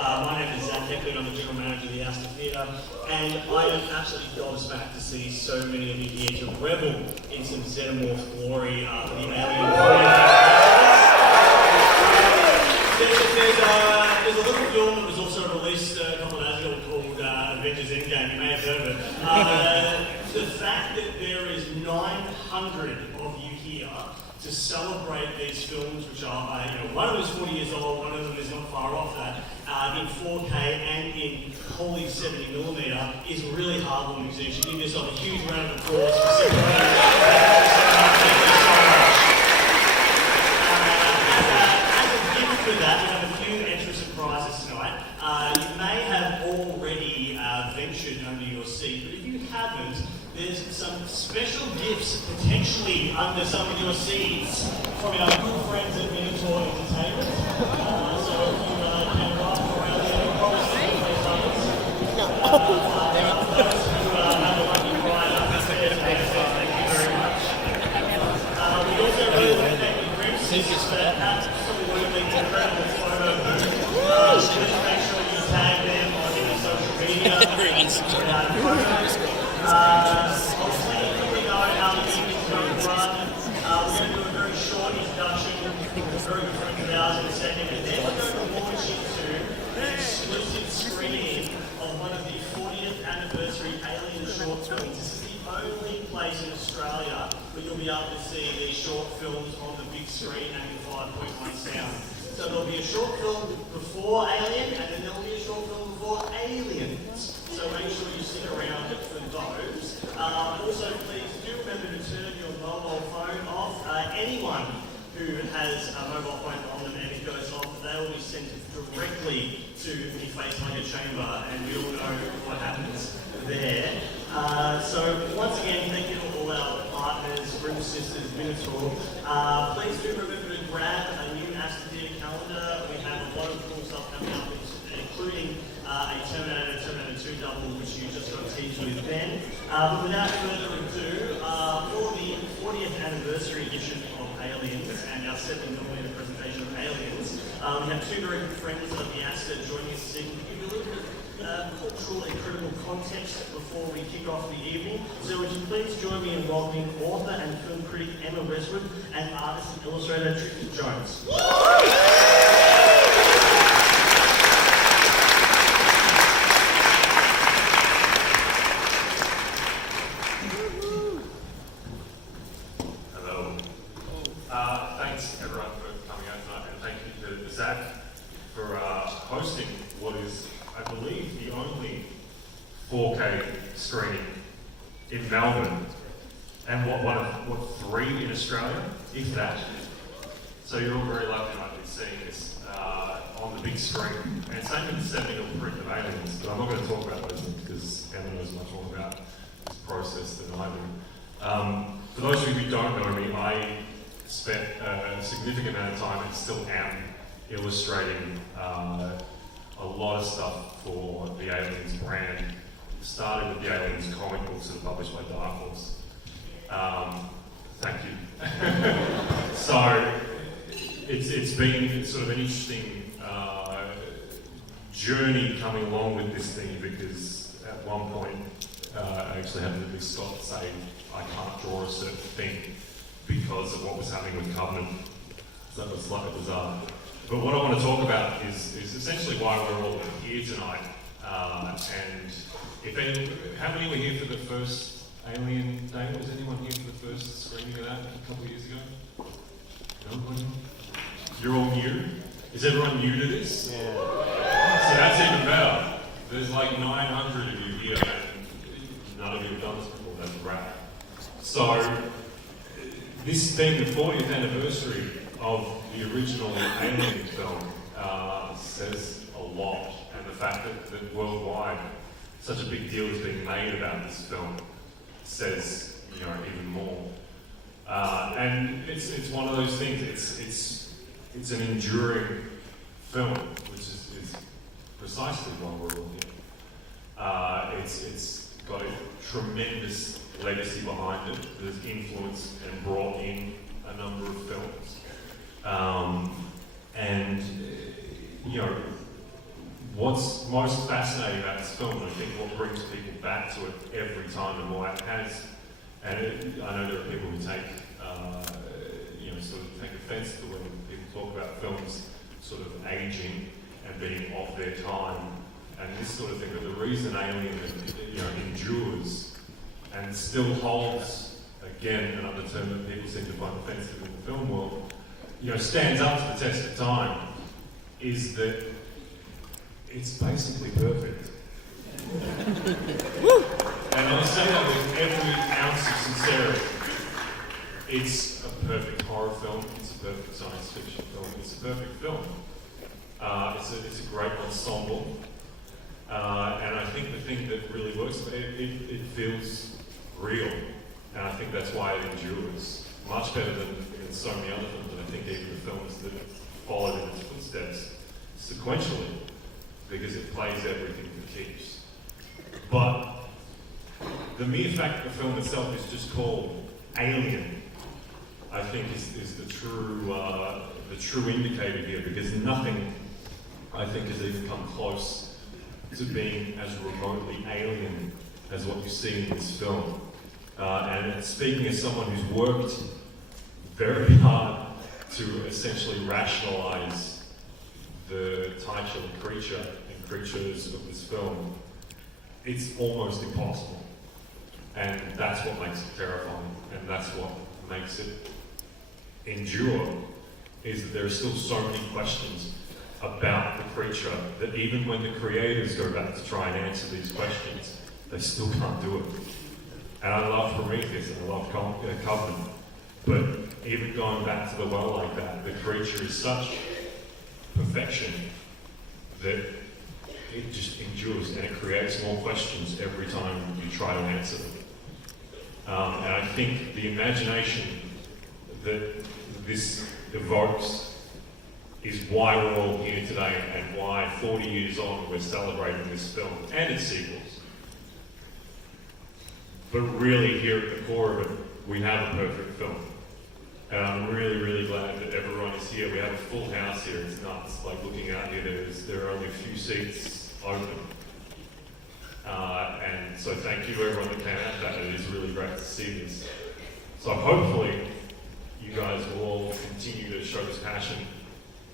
My name is Zach Hepburn, I'm the General Manager of the Astor Theatre, and I am absolutely gobsmacked to see so many of you here to revel in some xenomorph glory for the Alien There's a little film that was also released a couple of days ago called Avengers Endgame. You may have heard of it. The fact that there is 900 of you here to celebrate these films, which are, one of them is 40 years old, one of them is not far off that, in 4K and in wholly 70mm, is really heartwarming. So you should give yourself a huge round of applause for celebrating. For that, we have a few extra surprises tonight. You may have already ventured under your seat, but if you haven't, there's some special gifts potentially under some of your seats from our good friends at Minotaur Entertainment. So if you can run around there, probably see the face others. Those who have a lucky ride up the stairs, thank you very much. We also really want to thank the Grim Sisters for that absolutely incredible photo booth. Please make sure you tag them on any social media. Obviously, we know how the evening's going to run. We're going to do a very short introduction with a very good friend of ours in a second, and then we're going to launch into an exclusive screening of one of the 40th anniversary Alien short films. This is the only place in Australia where you'll be able to see these short films on the big screen and in 5.1 sound. So there'll be a short film before Alien, and then there'll be a short film before Aliens. So make sure you stick around for those. Also, please do remember to turn your mobile phone off. Anyone who has a mobile phone on them and it goes off, they will be sent directly to the face hugger chamber, and we all know what happens there. So once again, thank you to all our partners, Grim Sisters, Minotaur. Please do remember to grab a new Astor Theatre calendar. We have a lot of cool stuff coming up, including a Terminator 2 double, which you just got teased with then. But without further ado, for the 40th anniversary edition of Aliens and our 7mm presentation of Aliens, we have two very good friends of the Astor joining us this evening to give you a little bit of cultural and critical context before we kick off the evening. So would you please join me in welcoming author and film critic Emma Westwood and artist and illustrator Tristan Jones. Thanks everyone for coming out tonight, and thank you to Zach for hosting what is, I believe, the only 4K screening in Melbourne, and what 3 in Australia, if that. So you're all very lucky to be seeing this on the big screen. And same with the 70mm print of Aliens, but I'm not going to talk about those things because Emma knows much more about this process than I do. For those of you who don't know me, I spent a significant amount of time and still am illustrating a lot of stuff for the Aliens brand. Started with the Aliens comic books that are published by Dark Horse. Thank you. So it's been sort of an interesting journey coming along with this thing, because at one point I actually had to be stopped saying I can't draw a certain thing because of what was happening with Covenant. So that was slightly bizarre. But what I want to talk about is essentially why we're all here tonight. And if any, how many were here for the first Alien Day? Was anyone here for the first screening of that a couple of years ago? Nobody? You're all new? Is everyone new to this? Yeah. So that's even better. There's like 900 of you here, and none of you have done this before. That's great. So this being the 40th anniversary of the original Alien film says a lot, and the fact that worldwide such a big deal is being made about this film says, even more. And it's one of those things. It's an enduring film, which is precisely why we're all here. It's got a tremendous legacy behind it that has influenced and brought in a number of films. what's most fascinating about this film, and I think what brings people back to it every time and why it has, and I know there are people who take, sort of take offence to when people talk about films sort of aging and being off their time and this sort of thing, but the reason Alien, endures and still holds, again, another term that people seem to find offensive in the film world, stands up to the test of time, is that it's basically perfect. And I say that with every ounce of sincerity. It's a perfect horror film, it's a perfect science fiction film, it's a perfect film. It's a great ensemble. And I think the thing that really works, it feels real. And I think that's why it endures. Much better than so many other films, and I think even the films that followed in its footsteps sequentially, because it plays everything for keeps. But the mere fact that the film itself is just called Alien, I think is the true indicator here, because nothing, I think, has even come close to being as remotely alien as what you see in this film. And speaking as someone who's worked very hard to essentially rationalize the title creature and creatures of this film, it's almost impossible. And that's what makes it terrifying, and that's what makes it endure, is that there are still so many questions about the creature that even when the creators go back to try and answer these questions, they still can't do it. And I love Prometheus and I love Covenant, but even going back to the well like that, the creature is such perfection that it just endures and it creates more questions every time you try to answer them. And I think the imagination that this evokes is why we're all here today and why 40 years on we're celebrating this film and its sequels. But really, here at the core of it, we have a perfect film. And I'm really, really glad that everyone is here. We have a full house here. It's nuts. Like looking out here, there are only a few seats open. And so thank you to everyone that came out that. It is really great to see this. So hopefully, you guys will all continue to show this passion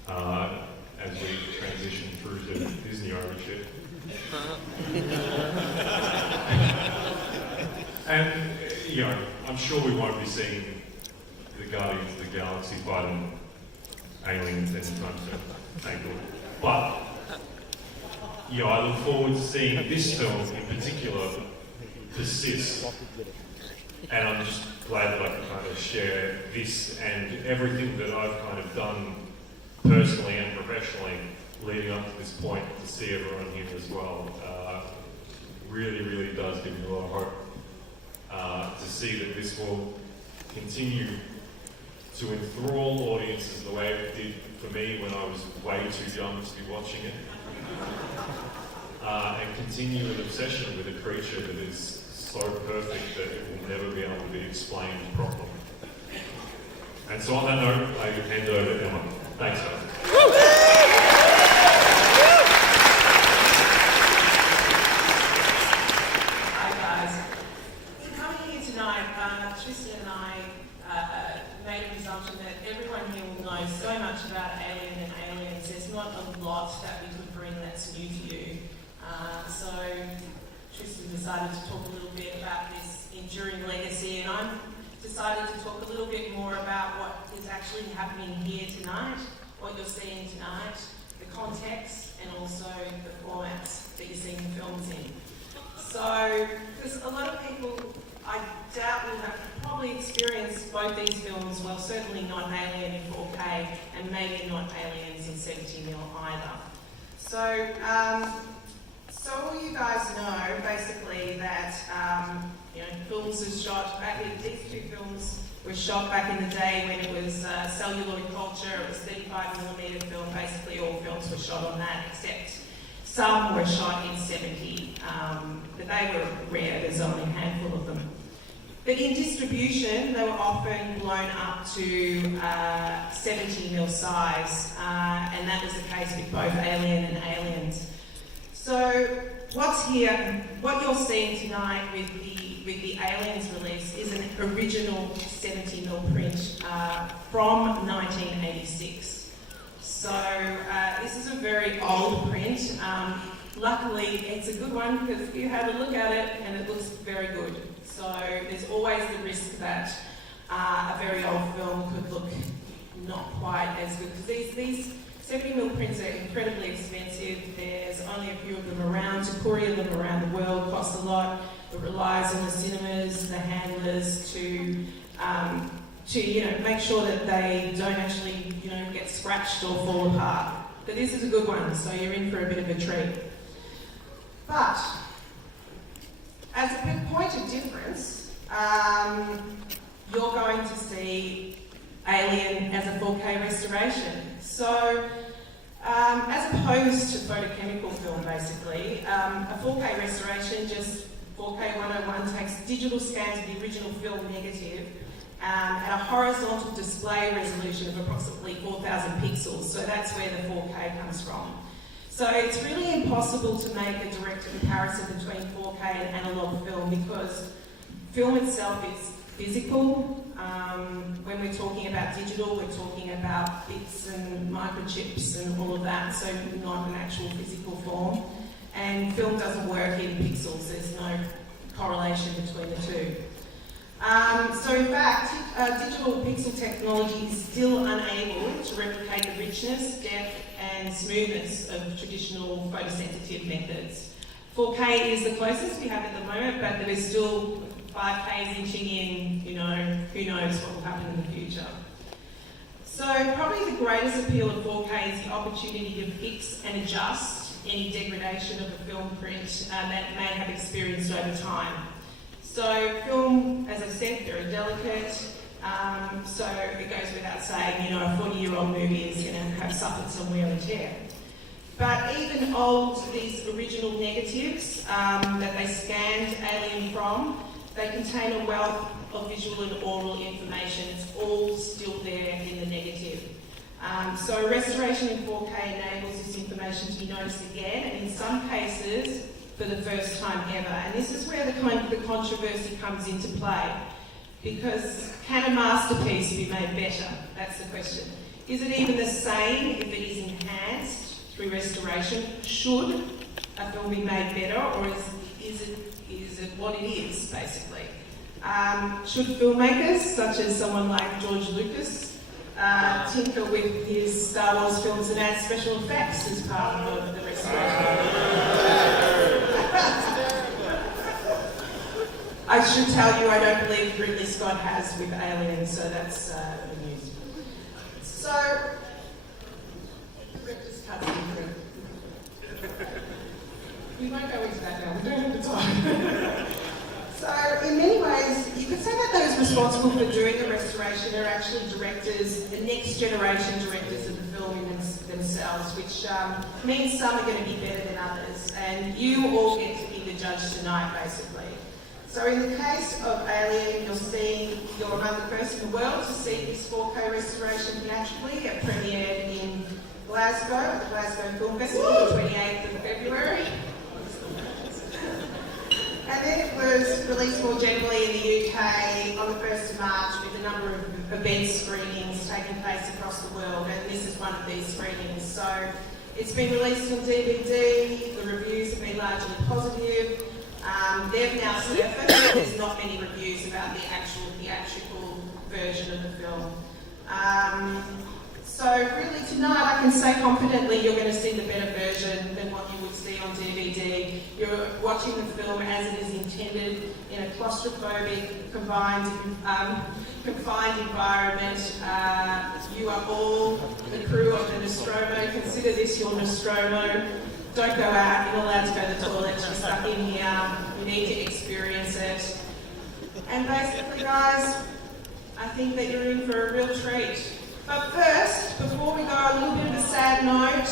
as we transition through to Disney ownership. And, I'm sure we won't be seeing the Guardians of the Galaxy fighting aliens anytime soon, thank God. But, I look forward to seeing this film in particular persist. And I'm just glad that I can kind of share this and everything that I've kind of done personally and professionally leading up to this point to see everyone here as well. Really, really does give me a lot of hope to see that this will continue to enthrall audiences the way it did for me when I was way too young to be watching it. And continue an obsession with a creature that is so perfect that it will never be able to be explained properly. And so on that note, I hand over to Emma. Thanks, guys. Tristan and I made a presumption that everyone here will know so much about Alien and Aliens. There's not a lot that we could bring that's new to you. So Tristan decided to talk a little bit about this enduring legacy, and I decided to talk a little bit more about what is actually happening here tonight, what you're seeing tonight, the context, and also the formats that you're seeing the films in. So, because a lot of people, I doubt will have probably experienced both these films, well, certainly not Alien in 4K, and maybe not Aliens in 70mm either. So, so all you guys know, basically, that films are shot back in, these two films were shot back in the day when it was celluloid culture. It was 35mm film. Basically, all films were shot on that, except some were shot in 70, but they were rare. There's only a handful of them. But in distribution, they were often blown up to 70mm size, and that was the case with both Alien and Aliens. what's here, what you're seeing tonight with the Aliens release is an original 70mm print from 1986. So this is a very old print. Luckily, it's a good one because you have a look at it and it looks very good. So there's always the risk that a very old film could look not quite as good. Because these 70mm prints are incredibly expensive. There's only a few of them around. To courier them around the world costs a lot. It relies on the cinemas, the handlers to make sure that they don't actually get scratched or fall apart. But this is a good one, so you're in for a bit of a treat. But as a point of difference, you're going to see Alien as a 4K restoration. So, as opposed to photochemical film, basically, a 4K restoration, just 4K 101, takes digital scans of the original film negative at a horizontal display resolution of approximately 4,000 pixels. So that's where the 4K comes from. So it's really impossible to make a direct comparison between 4K and analogue film because film itself is physical. When we're talking about digital, we're talking about bits and microchips and all of that, so not an actual physical form. And film doesn't work in pixels, there's no correlation between the two. So in fact, digital pixel technology is still unable to replicate the richness, depth and smoothness of traditional photosensitive methods. 4K is the closest we have at the moment, but there is still 5Ks inching in, who knows what will happen in the future. So probably the greatest appeal of 4K is the opportunity to fix and adjust any degradation of a film print that may have experienced over time. So film, as I said, very delicate, so it goes without saying, a 40-year-old movie is going to have suffered some wear and tear. But even these original negatives that they scanned Alien from, they contain a wealth of visual and oral information. It's all still there in the negative. So restoration in 4K enables this information to be noticed again, and in some cases, for the first time ever. And this is where the controversy comes into play. Because can a masterpiece be made better? That's the question. Is it even the same if it is enhanced through restoration? Should a film be made better, or is it what it is, basically? Should filmmakers, such as someone like George Lucas, tinker with his Star Wars films and add special effects as part of the restoration? I should tell you, I don't believe Ridley Scott has with Alien, so that's the news. So, director's cut's different. We won't go into that now, we don't have the time. So, in many ways, you could say that those responsible for doing the restoration are actually directors, the next generation directors of the film themselves, which means some are going to be better than others, and you all get to be the judge tonight, basically. So in the case of Alien, you're among the first in the world to see this 4K restoration theatrically. It premiered in Glasgow at the Glasgow Film Festival on the 28th of February. And then it was released more generally in the UK on the 1st of March with a number of event screenings taking place across the world, and this is one of these screenings. So it's been released on DVD, the reviews have been largely positive. They've now surfaced, there's not many reviews about the actual theatrical version of the film. So really tonight I can say confidently you're going to see the better version than what you would see on DVD. You're watching the film as it is intended in a claustrophobic, confined environment. You are all the crew of the Nostromo. Consider this your Nostromo. Don't go out, you're not allowed to go to the toilet, you're stuck in here, you need to experience it. And basically guys, I think that you're in for a real treat. But first, before we go, a little bit of a sad note.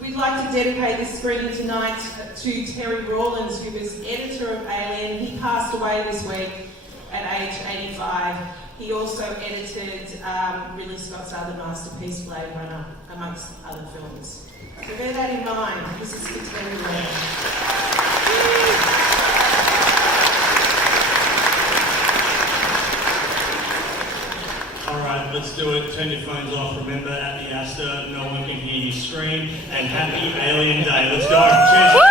We'd like to dedicate this screening tonight to Terry Rawlins, who was editor of Alien. He passed away this week at age 85. He also edited Ridley Scott's other masterpiece, Blade Runner, amongst other films. So bear that in mind. This is for Terry Rawlins. let's do it. Turn your phones off. Remember, at the Astor, no one can hear you scream. And happy Alien Day. Let's go. Cheers.